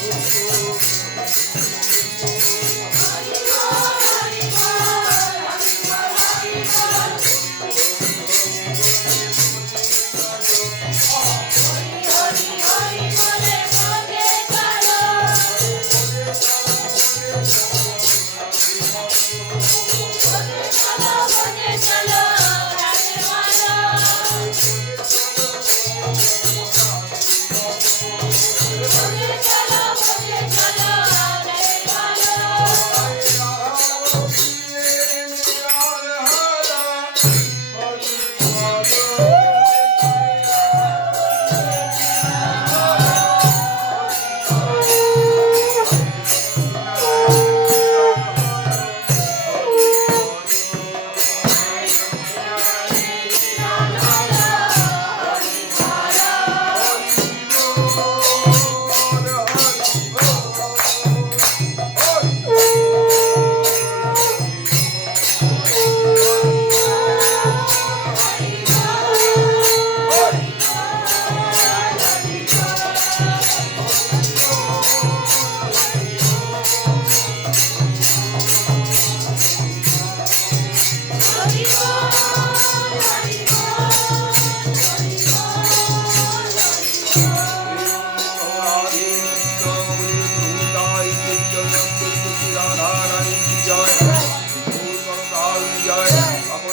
Oh,